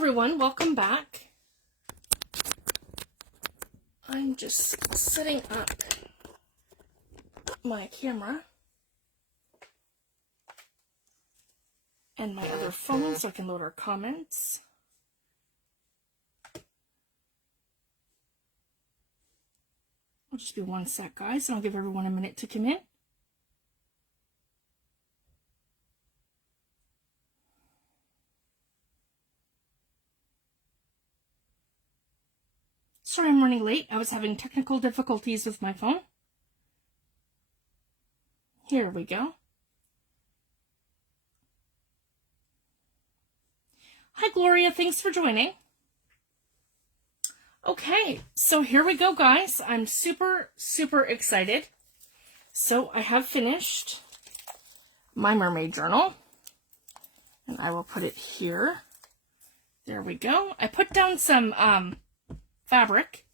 everyone, welcome back. I'm just setting up my camera and my other phone so I can load our comments. I'll just be one sec, guys, and I'll give everyone a minute to come in. Sorry I'm running late. I was having technical difficulties with my phone. Here we go. Hi, Gloria. Thanks for joining. Okay, so here we go, guys. I'm super, super excited. So I have finished my mermaid journal, and I will put it here. There we go. I put down some fabric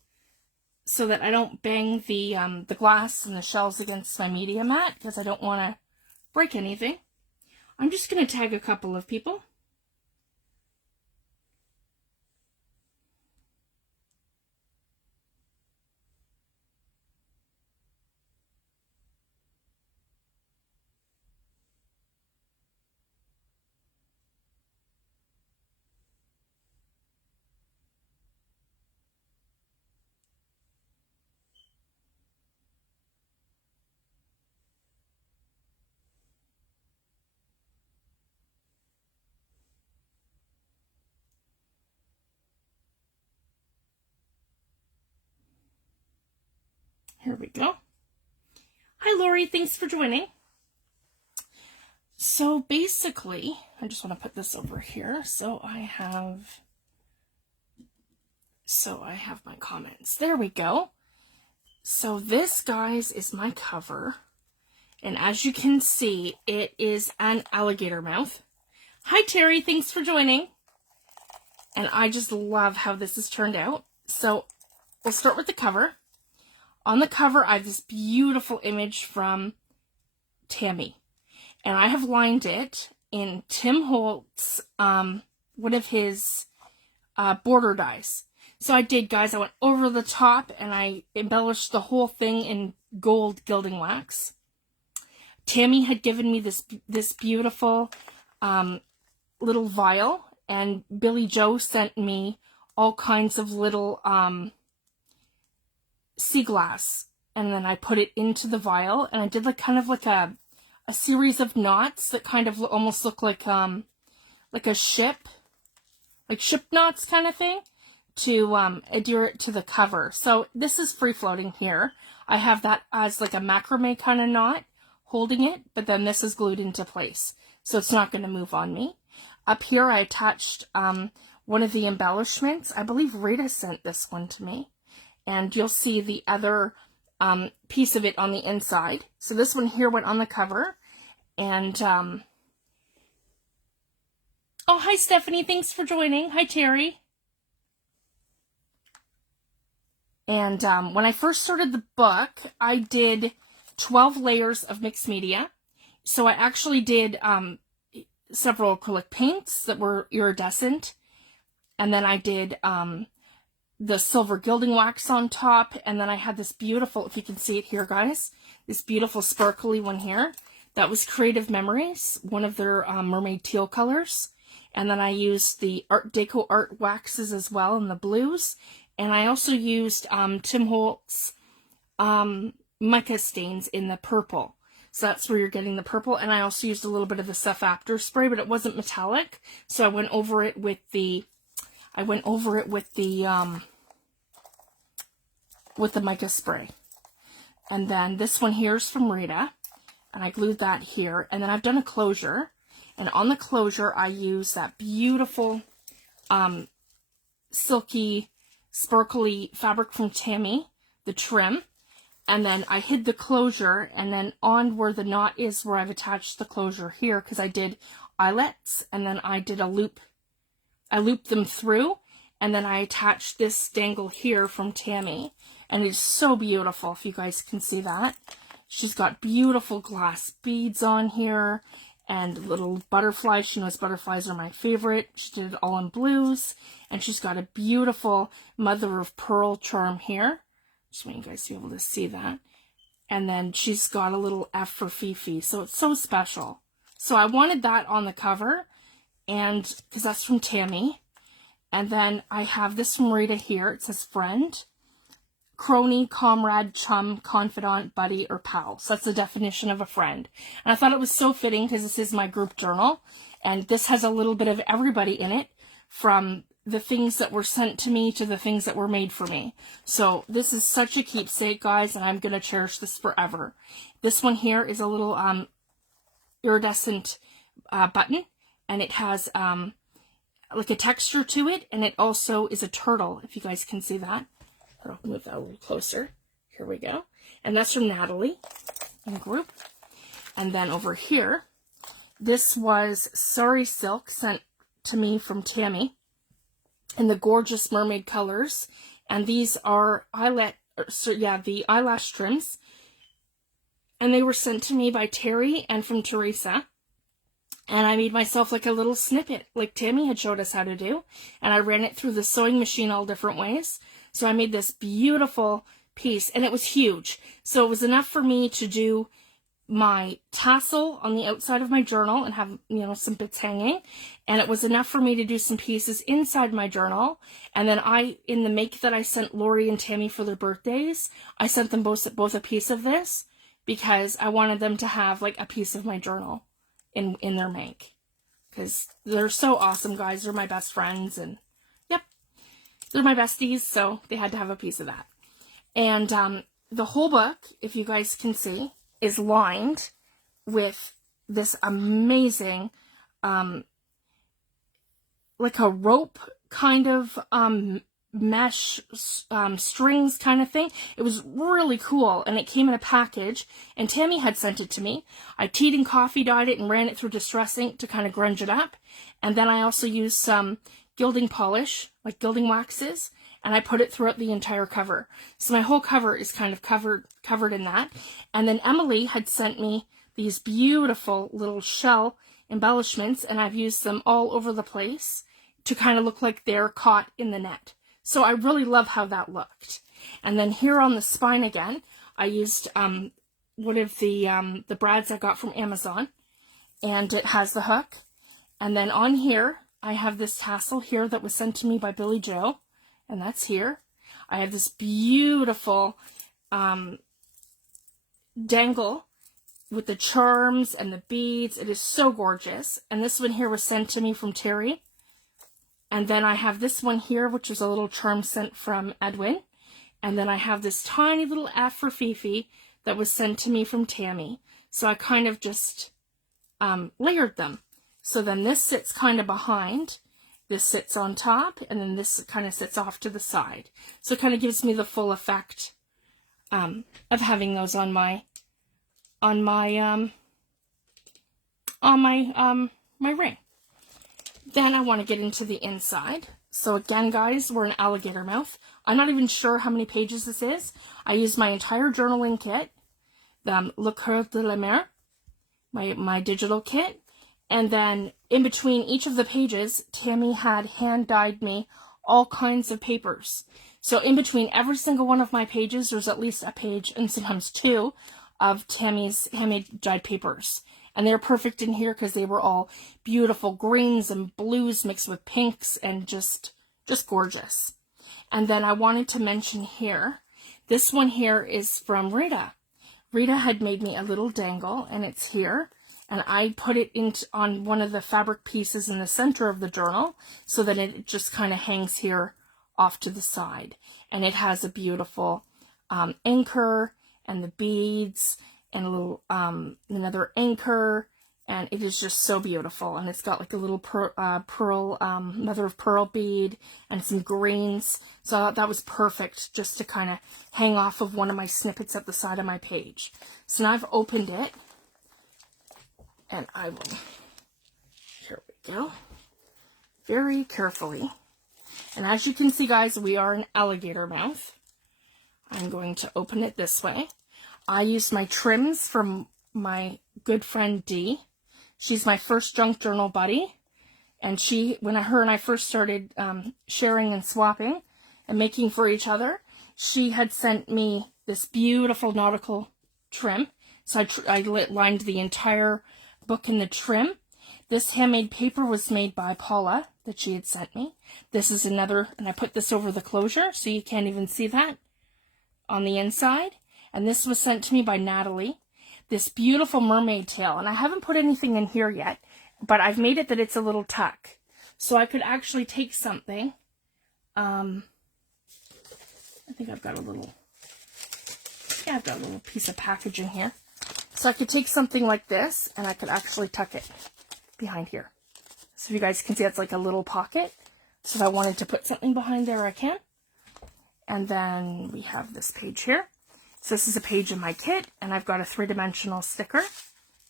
so that I don't bang the glass and the shells against my media mat because I don't want to break anything. I'm just going to tag a couple of people. Here we go. Hi, Lori. Thanks for joining. So basically, I just want to put this over here. So I have my comments. There we go. So this, guys, is my cover. And as you can see, it is an alligator mouth. Hi, Terry. Thanks for joining. And I just love how this has turned out. So we'll start with the cover. On the cover, I have this beautiful image from Tammy. And I have lined it in Tim Holtz, one of his border dies. So I did, guys. I went over the top and I embellished the whole thing in gold gilding wax. Tammy had given me this beautiful little vial, and Billy Joe sent me all kinds of little sea glass, and then I put it into the vial, and I did kind of like a series of knots that kind of almost look like a ship, like ship knots kind of thing, to adhere it to the cover. So this is free floating here. I have that as like a macrame kind of knot holding it, but then this is glued into place, so it's not going to move on me. Up here I attached one of the embellishments. I believe Rita sent this one to me. And you'll see the other piece of it on the inside. So this one here went on the cover. And, oh, hi, Stephanie. Thanks for joining. Hi, Terry. And when I first started the book, I did 12 layers of mixed media. So I actually did several acrylic paints that were iridescent. And then I did the silver gilding wax on top, and then I had this beautiful, if you can see it here, guys, this beautiful sparkly one here. That was Creative Memories, one of their mermaid teal colors. And then I used the Art Deco art waxes as well in the blues. And I also used Tim Holtz mica stains in the purple. So that's where you're getting the purple. And I also used a little bit of the Stuff After spray, but it wasn't metallic. So I went over it with the mica spray. And then this one here is from Rita, and I glued that here. And then I've done a closure, and on the closure I use that beautiful silky sparkly fabric from Tammy, the trim. And then I hid the closure, and then on where the knot is where I've attached the closure here, because I did eyelets, and then I did a loop. I looped them through, and then I attached this dangle here from Tammy. And it's so beautiful, if you guys can see that. She's got beautiful glass beads on here, and little butterflies. She knows butterflies are my favorite. She did it all in blues, and she's got a beautiful mother of pearl charm here. Just want you guys to be able to see that. And then she's got a little F for Fifi, so it's so special. So I wanted that on the cover, and because that's from Tammy. And then I have this from Rita here. It says friend, crony, comrade, chum, confidant, buddy, or pal. So that's the definition of a friend. And I thought it was so fitting because this is my group journal. And this has a little bit of everybody in it, from the things that were sent to me to the things that were made for me. So this is such a keepsake, guys, and I'm going to cherish this forever. This one here is a little iridescent button, and it has like a texture to it, and it also is a turtle, if you guys can see that. I'll move that a little closer. Here we go. And that's from Natalie in the group. And then over here, this was Sari Silk sent to me from Tammy in the gorgeous mermaid colors. And these are the eyelash trims. And they were sent to me by Terry and from Teresa. And I made myself like a little snippet, like Tammy had showed us how to do. And I ran it through the sewing machine all different ways. So I made this beautiful piece, and it was huge. So it was enough for me to do my tassel on the outside of my journal and have, you know, some bits hanging. And it was enough for me to do some pieces inside my journal. And then in the make that I sent Lori and Tammy for their birthdays, I sent them both a piece of this because I wanted them to have like a piece of my journal in their make. Because they're so awesome, guys. They're my best friends, and yep, they're my besties, so they had to have a piece of that. And the whole book, if you guys can see, is lined with this amazing, like a rope kind of mesh strings kind of thing. It was really cool, and it came in a package, and Tammy had sent it to me. I teed and coffee dyed it and ran it through Distress ink to kind of grunge it up. And then I also used some gilding polish, like gilding waxes, and I put it throughout the entire cover. So my whole cover is kind of covered in that. And then Emily had sent me these beautiful little shell embellishments, and I've used them all over the place to kind of look like they're caught in the net. So I really love how that looked. And then here on the spine again, I used one of the brads I got from Amazon, and it has the hook. And then on here, I have this tassel here that was sent to me by Billy Joe, and that's here. I have this beautiful dangle with the charms and the beads. It is so gorgeous. And this one here was sent to me from Terry. And then I have this one here, which is a little charm sent from Edwin. And then I have this tiny little F for Fifi that was sent to me from Tammy. So I kind of just layered them. So then this sits kind of behind, this sits on top, and then this kind of sits off to the side. So it kind of gives me the full effect of having those on my ring. Then I want to get into the inside. So again, guys, we're an alligator mouth. I'm not even sure how many pages this is. I used my entire journaling kit, the Le Coeur de la Mer, my digital kit. And then in between each of the pages, Tammy had hand-dyed me all kinds of papers. So in between every single one of my pages, there's at least a page, and sometimes two, of Tammy's handmade dyed papers. And they're perfect in here because they were all beautiful greens and blues mixed with pinks and just gorgeous. And then I wanted to mention here, this one here is from Rita. Rita had made me a little dangle, and it's here. And I put it on one of the fabric pieces in the center of the journal so that it just kind of hangs here off to the side. And it has a beautiful anchor and the beads and a little another anchor, and it is just so beautiful. And it's got like a little mother of pearl bead and some greens. So I thought that was perfect just to kind of hang off of one of my snippets at the side of my page. So now I've opened it. And I will, here we go, very carefully. And as you can see, guys, we are an alligator mouth. I'm going to open it this way. I used my trims from my good friend Dee. She's my first junk journal buddy. And her and I first started sharing and swapping and making for each other, she had sent me this beautiful nautical trim. So I lined the entire book in the trim. This handmade paper was made by Paula that she had sent me. This is another, and I put this over the closure so you can't even see that on the inside. And this was sent to me by Natalie. This beautiful mermaid tail, and I haven't put anything in here yet, but I've made it that it's a little tuck. So I could actually take something, I think I've got a little piece of packaging here. So I could take something like this, and I could actually tuck it behind here. So if you guys can see, it's like a little pocket. So if I wanted to put something behind there, I can. And then we have this page here. So this is a page in my kit, and I've got a 3-dimensional sticker.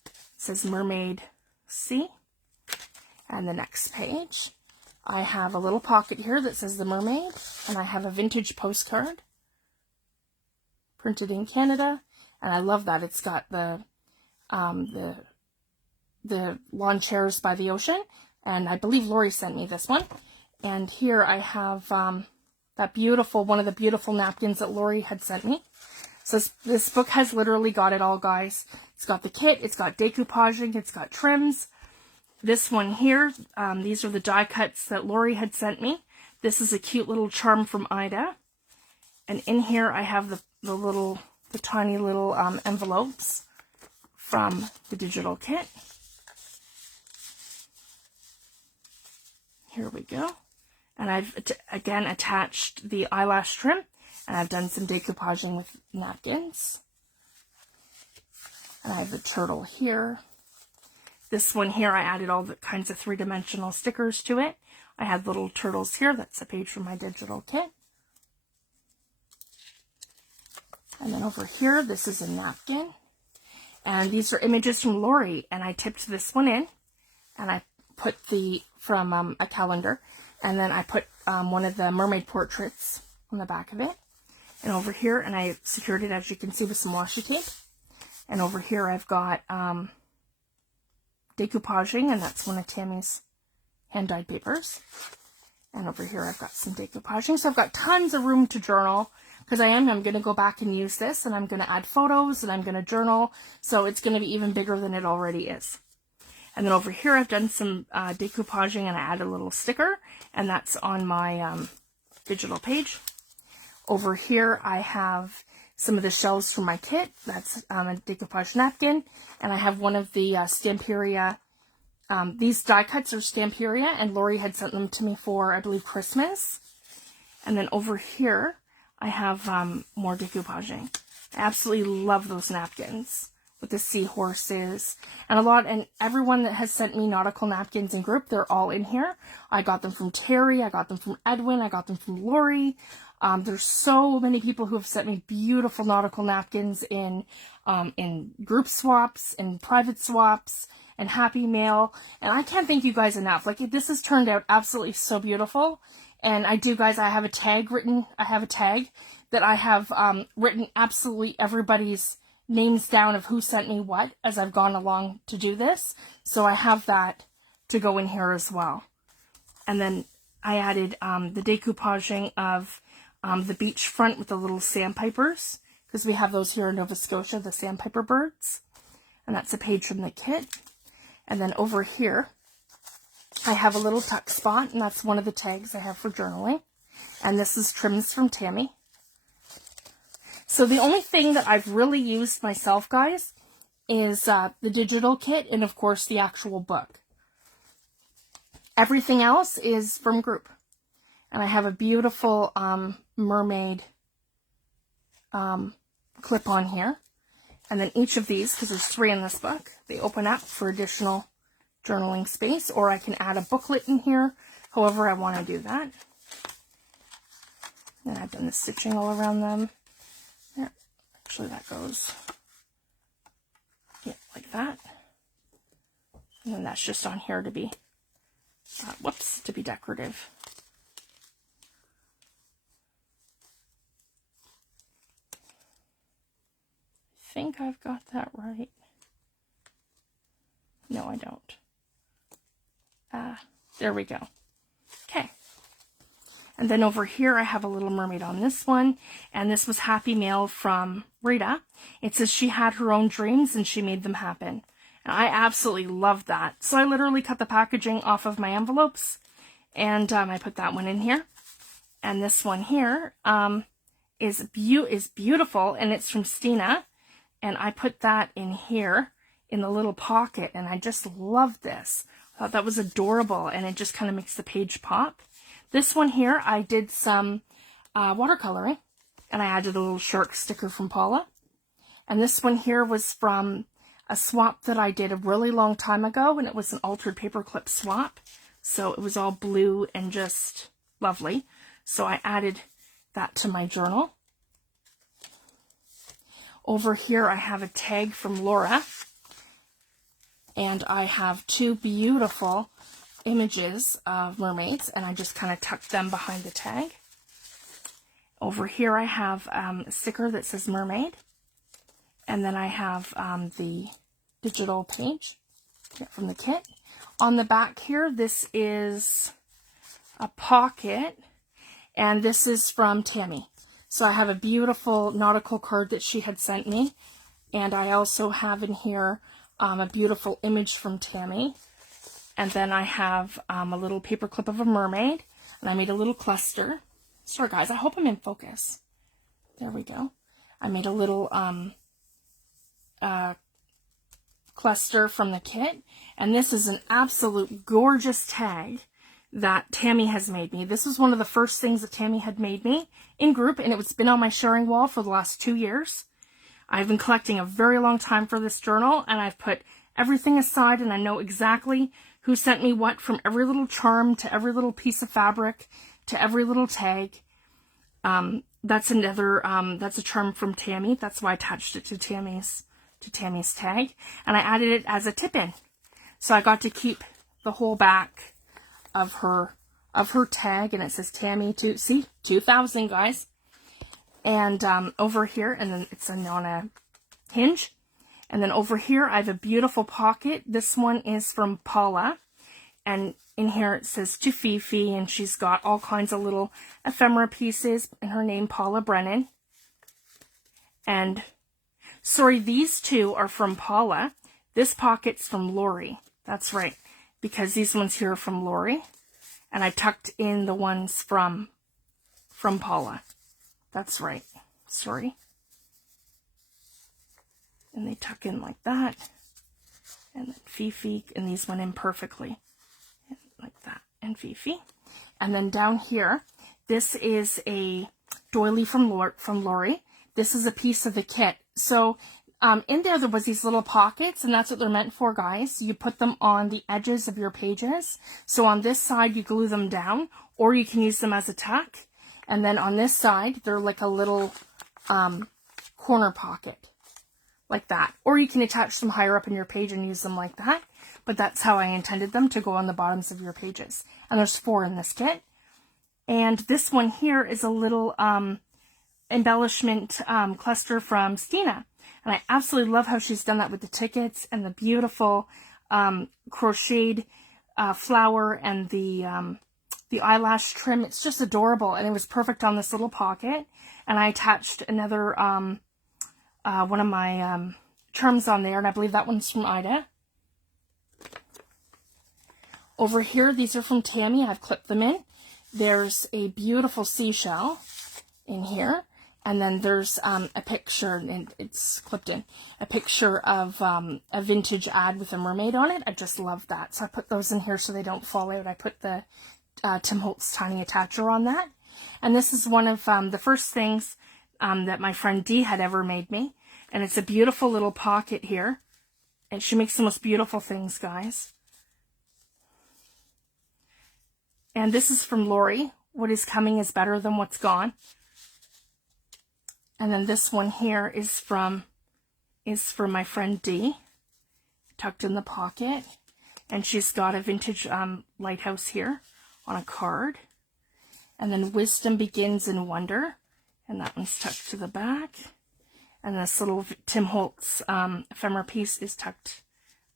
It says Mermaid Sea. And the next page, I have a little pocket here that says the mermaid, and I have a vintage postcard printed in Canada, and I love that. It's got the lawn chairs by the ocean, and I believe Lori sent me this one. And here I have one of the beautiful napkins that Lori had sent me. So this book has literally got it all, guys. It's got the kit, it's got decoupaging, it's got trims. This one here, these are the die cuts that Lori had sent me. This is a cute little charm from Ida. And in here I have the tiny little envelopes from the digital kit. Here we go. And I've again attached the eyelash trim, and I've done some decoupaging with napkins. And I have the turtle here. This one here, I added all the kinds of 3-dimensional stickers to it. I had little turtles here. That's a page from my digital kit. And then over here, this is a napkin. And these are images from Lori. And I tipped this one in. And I put from a calendar. And then I put one of the mermaid portraits on the back of it. And over here, and I secured it, as you can see, with some washi tape. And over here, I've got decoupaging, and that's one of Tammy's hand-dyed papers. And over here, I've got some decoupaging. So I've got tons of room to journal, because I'm going to go back and use this, and I'm going to add photos, and I'm going to journal. So it's going to be even bigger than it already is. And then over here, I've done some decoupaging, and I added a little sticker, and that's on my digital page. Over here, I have some of the shelves from my kit. That's a decoupage napkin, and I have one of the Stamperia. These die cuts are Stamperia, and Lori had sent them to me for, I believe, Christmas. And then over here, I have more decoupaging. I absolutely love those napkins with the seahorses and everyone that has sent me nautical napkins in group, they're all in here. I got them from Terry, I got them from Edwin, I got them from Lori. There's so many people who have sent me beautiful nautical napkins in group swaps, in private swaps, and Happy Mail. And I can't thank you guys enough. Like, this has turned out absolutely so beautiful. And I have a tag that I have written absolutely everybody's names down of who sent me what as I've gone along to do this. So I have that to go in here as well. And then I added the decoupaging of the beach front with the little sandpipers, because we have those here in Nova Scotia, the sandpiper birds. And that's a page from the kit. And then over here, I have a little tuck spot, and that's one of the tags I have for journaling. And this is trims from Tammy. So the only thing that I've really used myself, guys, is the digital kit and, of course, the actual book. Everything else is from group. And I have a beautiful mermaid clip on here. And then each of these, because there's 3 in this book, they open up for additional journaling space, or I can add a booklet in here, however I want to do that. And I've done the stitching all around them. There, actually that goes, yeah, like that. And then that's just on here to be, to be decorative. I think I've got that right. No, I don't. There we go. Okay. And then over here, I have a little mermaid on this one. And this was Happy Mail from Rita. It says she had her own dreams and she made them happen. And I absolutely love that. So I literally cut the packaging off of my envelopes. And I put that one in here. And this one here is beautiful. And it's from Stina. And I put that in here in the little pocket. And I just love this. I thought that was adorable. And it just kind of makes the page pop. This one here, I did some watercoloring, and I added a little shark sticker from Paula. And this one here was from a swap that I did a really long time ago, and it was an altered paperclip swap. So it was all blue and just lovely. So I added that to my journal. Over here, I have a tag from Laura, and I have two beautiful images of mermaids, and I just kind of tucked them behind the tag. Over here I have a sticker that says mermaid, and then I have the digital page from the kit. On the back here, this is a pocket, and this is from Tammy. So I have a beautiful nautical card that she had sent me, and I also have in here a beautiful image from Tammy. And then I have a little paper clip of a mermaid, and I made a little cluster. Sorry guys, I hope I'm in focus. There we go. I made a little cluster from the kit, and this is an absolute gorgeous tag that Tammy has made me. This was one of the first things that Tammy had made me in group, and it's been on my sharing wall for the last 2 years. I've been collecting a very long time for this journal, and I've put everything aside, and I know exactly who sent me what, from every little charm to every little piece of fabric to every little tag. That's a charm from Tammy. That's why I attached it to Tammy's tag, and I added it as a tip-in. So I got to keep the whole back of her tag, and it says Tammy 2000, guys. And over here, and then it's on a hinge. And then over here, I have a beautiful pocket. This one is from Paula. And in here it says to Fifi, and she's got all kinds of little ephemera pieces, and her name, Paula Brennan. And, sorry, these two are from Paula. This pocket's from Lori. That's right, because these ones here are from Lori. And I tucked in the ones from Paula. That's right. Sorry. And they tuck in like that, and then Fifi, and these went in perfectly, and like that, and Fifi. And then down here, this is a doily from Lori. This is a piece of the kit. So in there was these little pockets, and that's what they're meant for, guys. You put them on the edges of your pages. So on this side, you glue them down, or you can use them as a tuck. And then on this side, they're like a little corner pocket. Like that. Or you can attach them higher up in your page and use them like that. But that's how I intended them to go on the bottoms of your pages. And there's 4 in this kit. And this one here is a little embellishment cluster from Stina. And I absolutely love how she's done that with the tickets and the beautiful crocheted flower and the eyelash trim. It's just adorable. And it was perfect on this little pocket. And I attached another one of my charms on there, and I believe that one's from Ida. Over here, these are from Tammy. I've clipped them in. There's a beautiful seashell in here, and then there's a picture, and it's clipped in, a picture of a vintage ad with a mermaid on it. I just love that, so I put those in here so they don't fall out. I put the Tim Holtz tiny attacher on that, and this is one of the first things that my friend Dee had ever made me. And it's a beautiful little pocket here. And she makes the most beautiful things, guys. And this is from Lori. What is coming is better than what's gone. And then this one here is from my friend Dee. Tucked in the pocket. And she's got a vintage lighthouse here on a card. And then Wisdom Begins in Wonder. And that one's tucked to the back. And this little Tim Holtz ephemera piece is tucked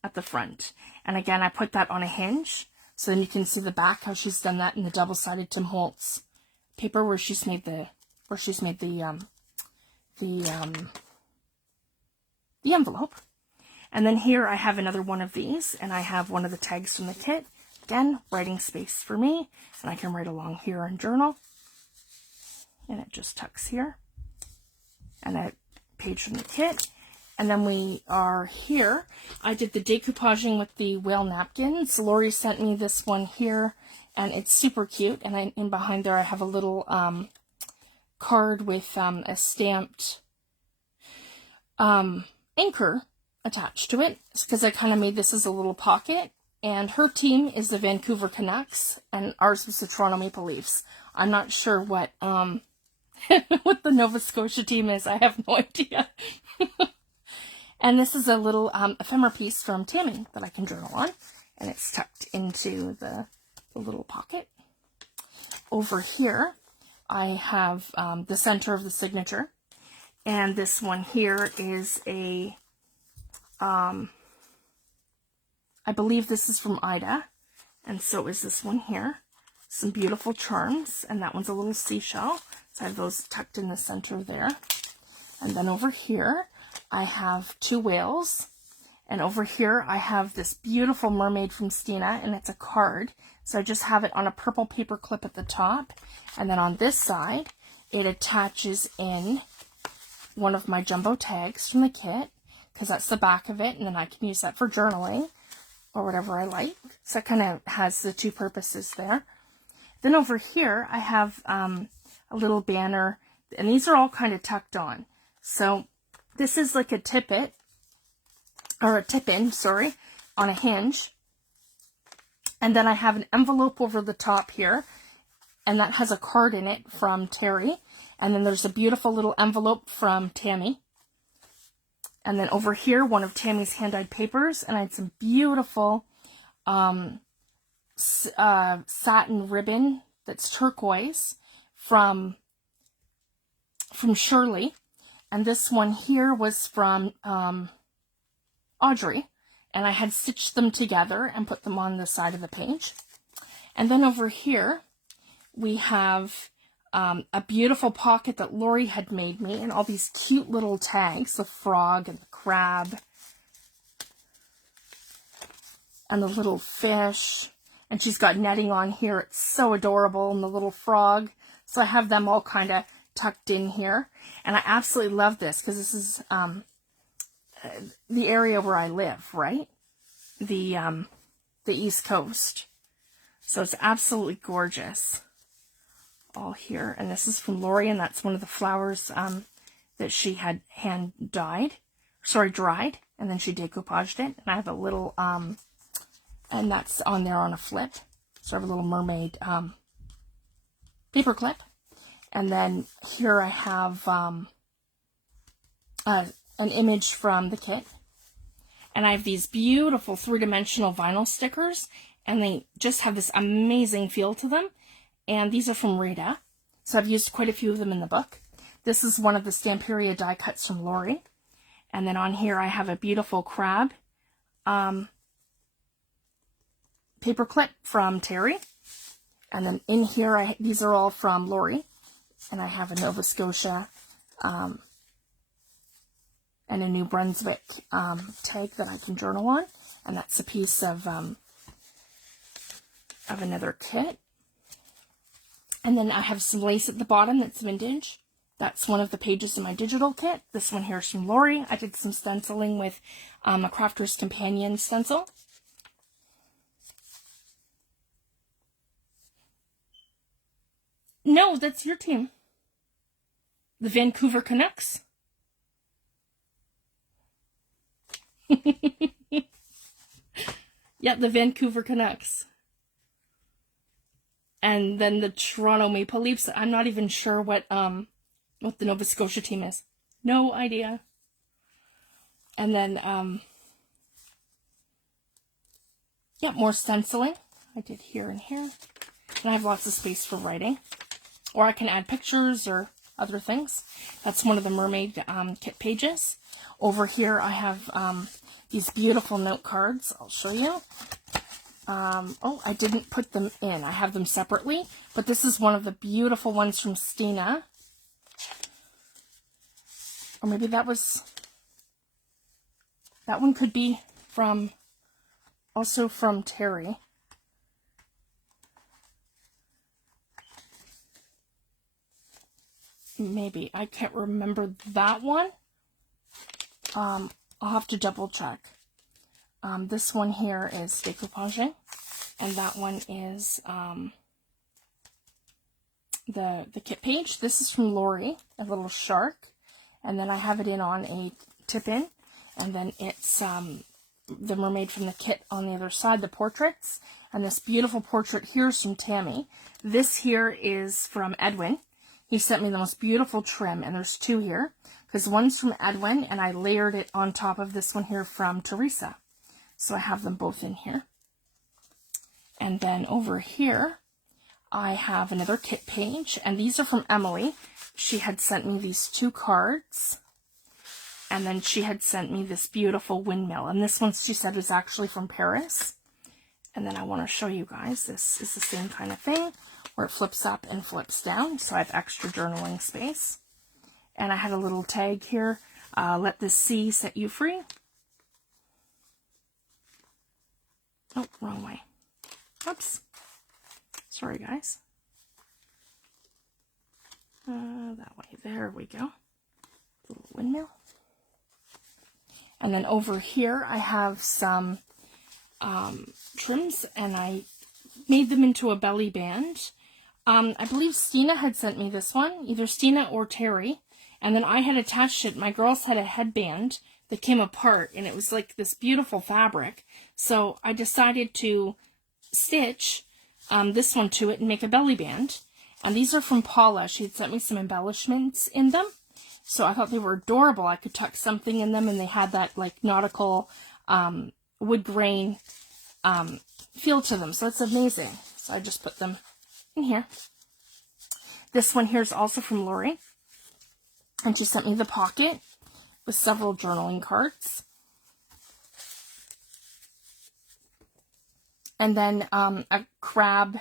at the front. And again, I put that on a hinge, so then you can see the back, how she's done that in the double-sided Tim Holtz paper where she's made the envelope. And then here I have another one of these, and I have one of the tags from the kit. Again, writing space for me, and I can write along here in journal. And it just tucks here. And a page from the kit. And then we are here. I did the decoupaging with the whale napkins. Lori sent me this one here, and it's super cute. And in behind there I have a little card with a stamped anchor attached to it, because I kind of made this as a little pocket. And her team is the Vancouver Canucks, and ours was the Toronto Maple Leafs. I'm not sure what what the Nova Scotia team is. I have no idea. And this is a little ephemera piece from Tammy that I can journal on, and it's tucked into the little pocket. Over here, I have the center of the signature, and this one here is a I believe this is from Ida, and so is this one here. Some beautiful charms, and that one's a little seashell, so I have those tucked in the center there. And then over here, I have two whales, and over here I have this beautiful mermaid from Stina, and it's a card, so I just have it on a purple paper clip at the top, and then on this side, it attaches in one of my jumbo tags from the kit, because that's the back of it, and then I can use that for journaling, or whatever I like. So it kind of has the two purposes there. Then over here, I have a little banner, and these are all kind of tucked on. So this is like a tippet, or a tip-in, sorry, on a hinge. And then I have an envelope over the top here, and that has a card in it from Terry. And then there's a beautiful little envelope from Tammy. And then over here, one of Tammy's hand-dyed papers, and I had some beautiful satin ribbon that's turquoise from Shirley. And this one here was from Audrey. And I had stitched them together and put them on the side of the page. And then over here, we have a beautiful pocket that Lori had made me, and all these cute little tags, the frog and the crab and the little fish, and she's got netting on here. It's so adorable, and the little frog. So I have them all kind of tucked in here, and I absolutely love this because this is the area where I live, right? The East Coast. So it's absolutely gorgeous. All here, and this is from Lori, and that's one of the flowers that she had dried, and then she decoupaged it, and I have a little and that's on there on a flip, so I have a little mermaid paper clip. And then here I have an image from the kit, and I have these beautiful three-dimensional vinyl stickers, and they just have this amazing feel to them. And these are from Rita, so I've used quite a few of them in the book. This is one of the Stamperia die cuts from Lori. And then on here I have a beautiful crab paper clip from Terry. And then in here, these are all from Lori. And I have a Nova Scotia and a New Brunswick tag that I can journal on. And that's a piece of another kit. And then I have some lace at the bottom that's vintage. That's one of the pages in my digital kit. This one here is from Lori. I did some stenciling with a Crafter's Companion stencil. No, that's your team. The Vancouver Canucks. Yeah, the Vancouver Canucks. And then the Toronto Maple Leafs. I'm not even sure what the Nova Scotia team is. No idea. And then, yeah, more stenciling. I did here and here. And I have lots of space for writing. Or I can add pictures or other things. That's one of the Mermaid kit pages. Over here I have these beautiful note cards. I'll show you. Oh, I didn't put them in. I have them separately, but this is one of the beautiful ones from Stina. Or maybe that one could be also from Terry. Maybe. I can't remember that one. I'll have to double check. This one here is decoupaging, and that one is the kit page. This is from Lori, a little shark, and then I have it in on a tip-in, and then it's the mermaid from the kit on the other side, the portraits, and this beautiful portrait here is from Tammy. This here is from Edwin. He sent me the most beautiful trim, and there's two here, because one's from Edwin, and I layered it on top of this one here from Teresa. So I have them both in here. And then over here, I have another kit page, and these are from Emily. She had sent me these two cards, and then she had sent me this beautiful windmill, and this one she said was actually from Paris. And then I want to show you guys, this is the same kind of thing, where it flips up and flips down, so I have extra journaling space. And I had a little tag here, let the sea set you free. Oh, wrong way. Oops. Sorry, guys. That way. There we go. Little windmill. And then over here, I have some trims, and I made them into a belly band. I believe Stina had sent me this one, either Stina or Terry. And then I had attached it. My girls had a headband that came apart, and it was like this beautiful fabric. So I decided to stitch this one to it and make a belly band. And these are from Paula. She had sent me some embellishments in them. So I thought they were adorable. I could tuck something in them, and they had that like nautical wood grain feel to them. So it's amazing. So I just put them in here. This one here is also from Lori. And she sent me the pocket with several journaling cards. And then a crab.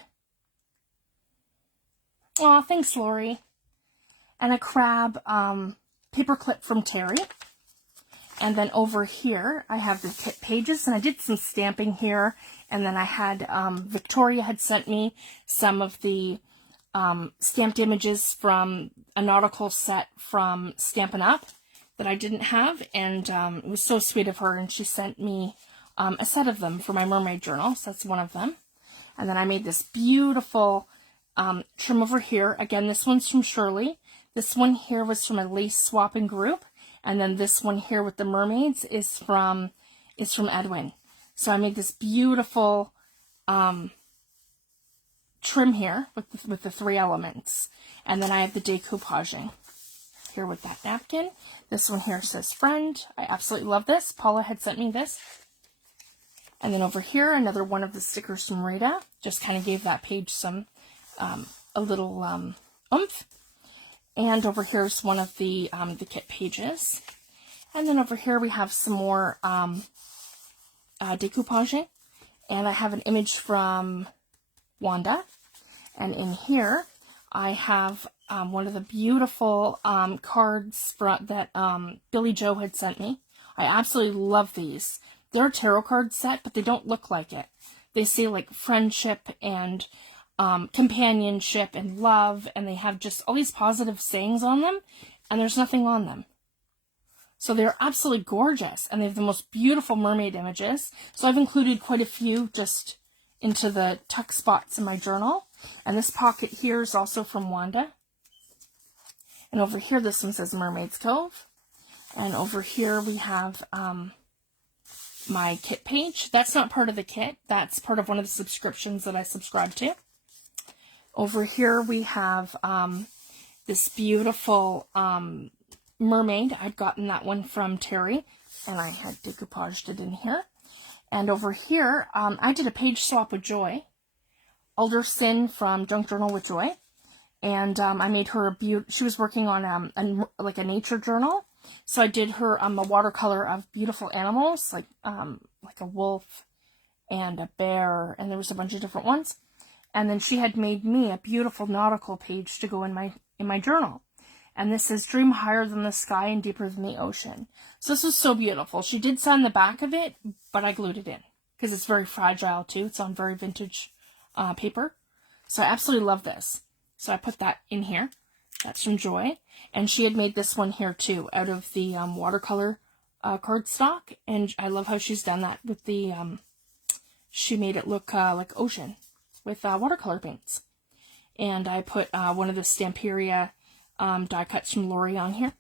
Aw, thanks, Lori. And a crab paperclip from Terry. And then over here, I have the kit pages, and I did some stamping here. And then I had, Victoria had sent me some of the stamped images from a nautical set from Stampin' Up! That I didn't have. And it was so sweet of her, and she sent me a set of them for my mermaid journal. So that's one of them. And then I made this beautiful trim over here. Again, this one's from Shirley. This one here was from a lace swapping group. And then this one here with the mermaids is from Edwin. So I made this beautiful trim here with the three elements. And then I have the decoupaging here with that napkin. This one here says friend. I absolutely love this. Paula had sent me this. And then over here, another one of the stickers from Rita. Just kind of gave that page some, a little oomph. And over here is one of the kit pages. And then over here we have some more decoupaging. And I have an image from Wanda. And in here, I have one of the beautiful cards that Billy Joe had sent me. I absolutely love these. They're a tarot card set, but they don't look like it. They say like friendship and companionship and love, and they have just all these positive sayings on them, and there's nothing on them. So they're absolutely gorgeous, and they have the most beautiful mermaid images. So I've included quite a few just into the tuck spots in my journal. And this pocket here is also from Wanda. And over here, this one says Mermaid's Cove. And over here we have my kit page. That's not part of the kit. That's part of one of the subscriptions that I subscribe to. Over here we have this beautiful mermaid. I'd gotten that one from Terry, and I had decoupaged it in here. And over here, I did a page swap with Joy. Alderson from Junk Journal with Joy. And I made her she was working on like a nature journal. So I did her a watercolor of beautiful animals, like a wolf and a bear, and there was a bunch of different ones. And then she had made me a beautiful nautical page to go in my journal. And this says, "Dream higher than the sky and deeper than the ocean." So this was so beautiful. She did sign the back of it, but I glued it in because it's very fragile too. It's on very vintage paper. So I absolutely love this. So I put that in here. That's from Joy. And she had made this one here too out of the watercolor cardstock. And I love how she's done that with the, she made it look like ocean with watercolor paints. And I put one of the Stamperia die cuts from Lori on here.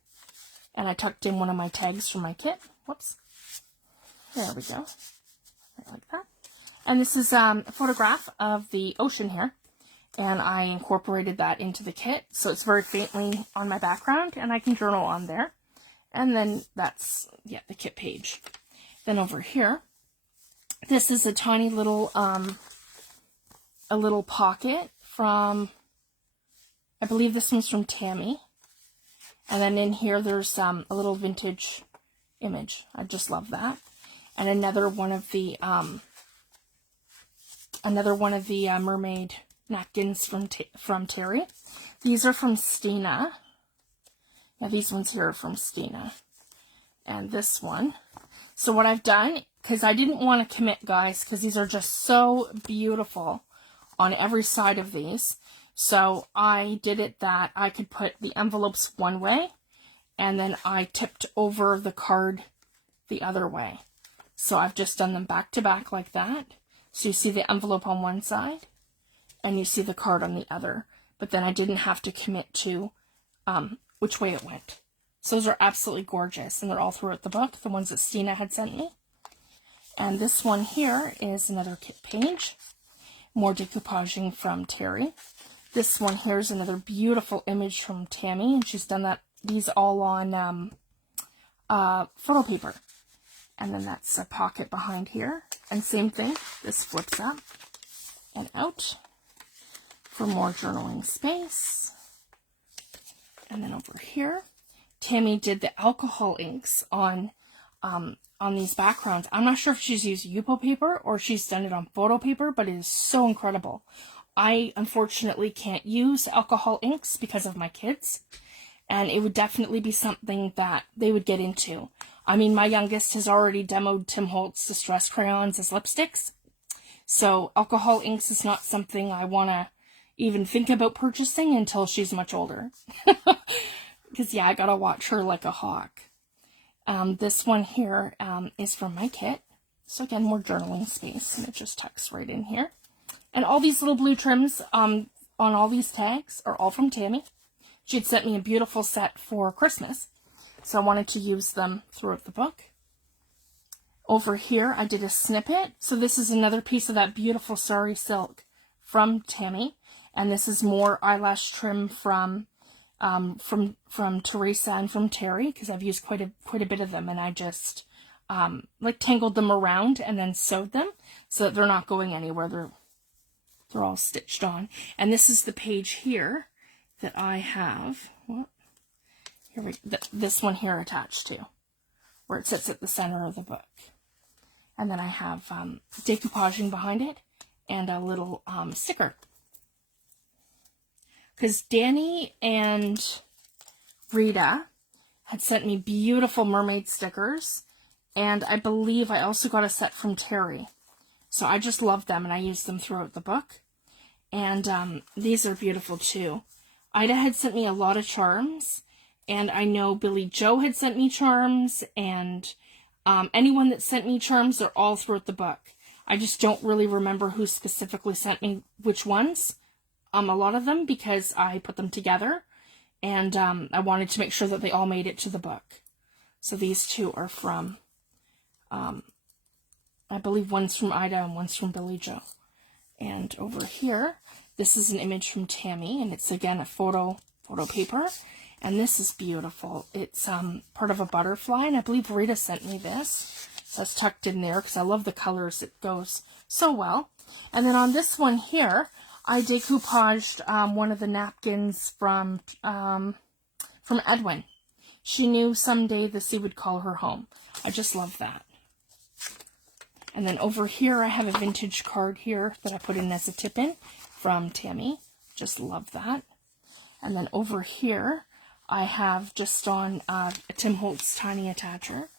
And I tucked in one of my tags from my kit. Whoops. There we go. Right like that. And this is a photograph of the ocean here. And I incorporated that into the kit. So it's very faintly on my background. And I can journal on there. And then that's, yeah, the kit page. Then over here, this is a tiny little, a little pocket from, I believe this one's from Tammy. And then in here, there's a little vintage image. I just love that. And another one of the mermaid napkins from Terry. These are from Stina. Now these ones here are from Stina. And this one. So what I've done, because I didn't want to commit, guys, because these are just so beautiful on every side of these. So I did it that I could put the envelopes one way, and then I tipped over the card the other way. So I've just done them back to back like that. So you see the envelope on one side, and you see the card on the other. But then I didn't have to commit to which way it went. So those are absolutely gorgeous, and they're all throughout the book, the ones that Stina had sent me. And this one here is another kit page. More decoupaging from Terry. This one here is another beautiful image from Tammy, and she's done these all on photo paper. And then that's a pocket behind here. And same thing, this flips up and out for more journaling space. And then over here, Tammy did the alcohol inks on these backgrounds. I'm not sure if she's used Yupo paper or she's done it on photo paper, but it is so incredible. I, unfortunately, can't use alcohol inks because of my kids, and it would definitely be something that they would get into. I mean, my youngest has already demoed Tim Holtz Distress Crayons as lipsticks, so alcohol inks is not something I want to even think about purchasing until she's much older. Because, yeah, I gotta watch her like a hawk. This one here is from my kit. So, again, more journaling space, and it just tucks right in here. And all these little blue trims on all these tags are all from Tammy. She had sent me a beautiful set for Christmas, so I wanted to use them throughout the book. Over here, I did a snippet. So this is another piece of that beautiful sari silk from Tammy, and this is more eyelash trim from Teresa and from Terry, because I've used quite a bit of them, and I just like tangled them around and then sewed them so that they're not going anywhere. They're all stitched on. And this is the page here that I have. Well, here this one here attached to, where it sits at the center of the book. And then I have decoupaging behind it and a little sticker. Because Danny and Rita had sent me beautiful mermaid stickers. And I believe I also got a set from Terry. So I just love them, and I use them throughout the book. And these are beautiful too. Ida had sent me a lot of charms, and I know Billy Joe had sent me charms, and anyone that sent me charms, they're all throughout the book. I just don't really remember who specifically sent me which ones. A lot of them, because I put them together, and I wanted to make sure that they all made it to the book. So these two are from, I believe one's from Ida and one's from Billy Joe. And over here, this is an image from Tammy, and it's again a photo paper. And this is beautiful. It's part of a butterfly, and I believe Rita sent me this. So it's tucked in there because I love the colors. It goes so well. And then on this one here, I decoupaged one of the napkins from Edwin. she knew someday the sea would call her home. I just love that. And then over here, I have a vintage card here that I put in as a tip-in from Tammy. Just love that. And then over here, I have just on a Tim Holtz Tiny Attacher,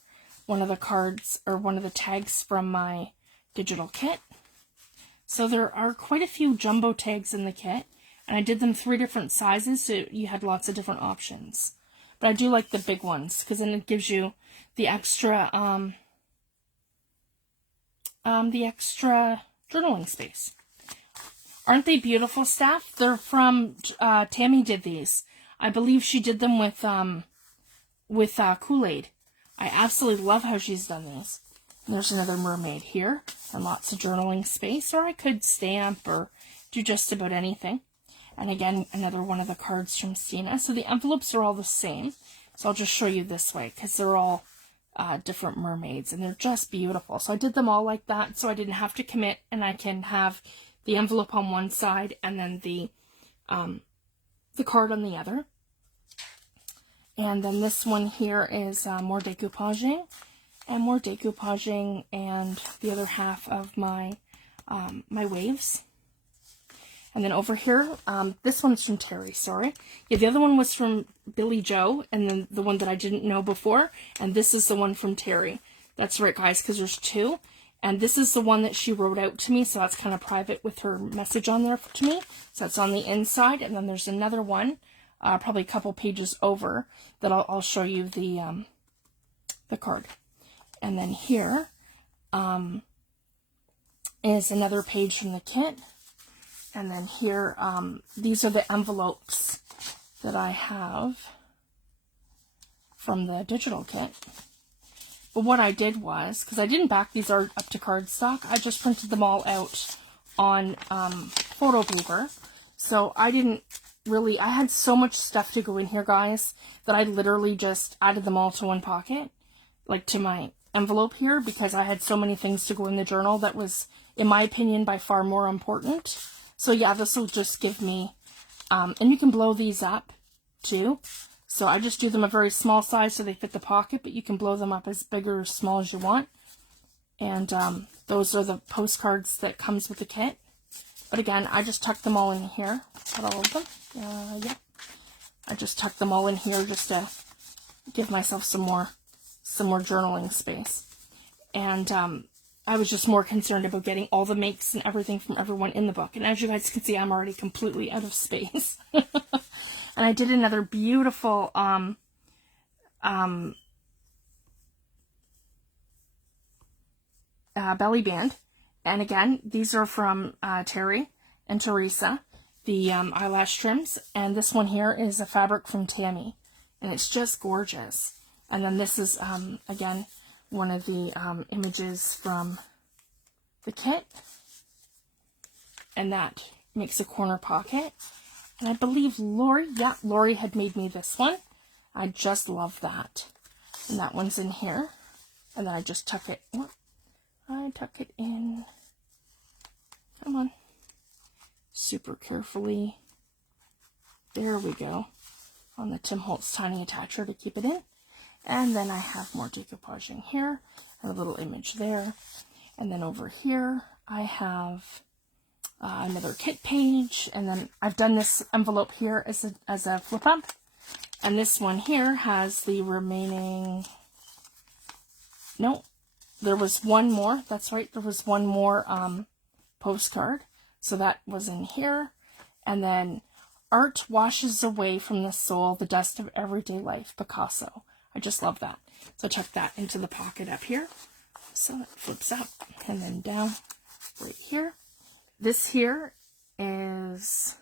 one of the cards, or one of the tags from my digital kit. So there are quite a few jumbo tags in the kit, and I did them 3 different sizes, so you had lots of different options. But I do like the big ones, because then it gives you the extra journaling space. Aren't they beautiful, staff? They're from, Tammy did these. I believe she did them with Kool-Aid. I absolutely love how she's done these. And there's another mermaid here, and lots of journaling space, or I could stamp or do just about anything. And again, another one of the cards from Stina. So the envelopes are all the same. So I'll just show you this way, because they're all different mermaids, and they're just beautiful. So I did them all like that, so I didn't have to commit, and I can have the envelope on one side and then the card on the other. And then this one here is more decoupaging, and the other half of my my waves. And then over here, this one's from Terry, sorry. Yeah, the other one was from Billy Joe, and then the one that I didn't know before, and this is the one from Terry. That's right, guys, because there's 2. And this is the one that she wrote out to me, so that's kind of private with her message on there to me. So that's on the inside, and then there's another one, probably a couple pages over, that I'll show you the card. And then here is another page from the kit. And then here, these are the envelopes that I have from the digital kit. But what I did was, because I didn't back these are up to cardstock, I just printed them all out on photo paper. So I didn't really, I had so much stuff to go in here, guys, that I literally just added them all to one pocket, like to my envelope here, because I had so many things to go in the journal that was, in my opinion, by far more important. So yeah, this will just give me, and you can blow these up too. So I just do them a very small size so they fit the pocket, but you can blow them up as big or as small as you want. And those are the postcards that comes with the kit. But again, I just tucked them all in here. Not all of them. Yeah. I just tucked them all in here just to give myself some more journaling space. And I was just more concerned about getting all the makes and everything from everyone in the book. And as you guys can see, I'm already completely out of space. And I did another beautiful belly band. And again, these are from Terry and Teresa, the eyelash trims. And this one here is a fabric from Tammy. And it's just gorgeous. And then this is, again, one of the images from the kit. And that makes a corner pocket. And I believe Lori had made me this one. I just love that. And that one's in here. And then I just tuck it. I tuck it in. Come on. Super carefully. There we go. On the Tim Holtz Tiny Attacher to keep it in. And then I have more decoupaging here. And a little image there. And then over here I have another kit page, and then I've done this envelope here as a flip up, and this one here has the remaining, no, there was one more, that's right, there was one more postcard, so that was in here. And then art washes away from the soul the dust of everyday life, Picasso. I just love that. So I tuck that into the pocket up here, so it flips up and then down right here. This here is,